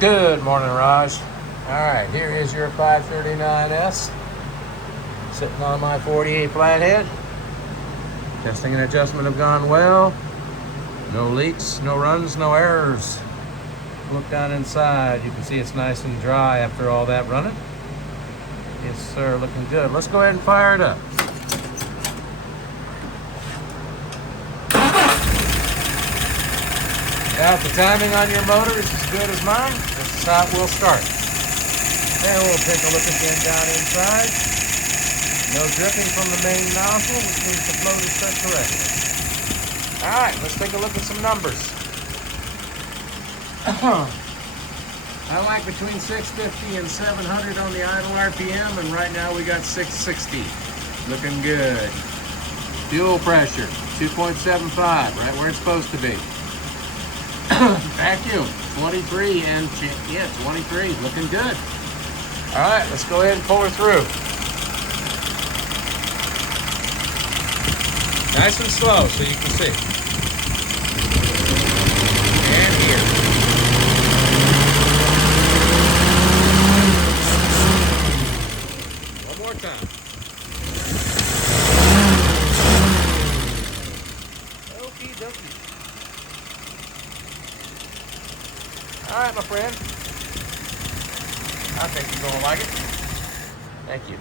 Good morning, Raj. All right, here is your 539S sitting on my 48 flathead. Testing and adjustment have gone well. No leaks, no runs, no errors. Look down inside. You can see it's nice and dry after all that running. Yes, sir, looking good. Let's go ahead and fire it up. Now, if the timing on your motor is as good as mine, this is how it will start. And we'll take a look again down inside. No dripping from the main nozzle, which means the float is set correctly. All right, let's take a look at some numbers. I like between 650 and 700 on the idle RPM, and right now we got 660. Looking good. Fuel pressure, 2.75, right where it's supposed to be. Vacuum, 23, and yeah, 23, looking good. All right, let's go ahead and pull her through. Nice and slow so you can see. And here. One more time. Okie dokie. All right, my friend. I think you're going to like it. Thank you.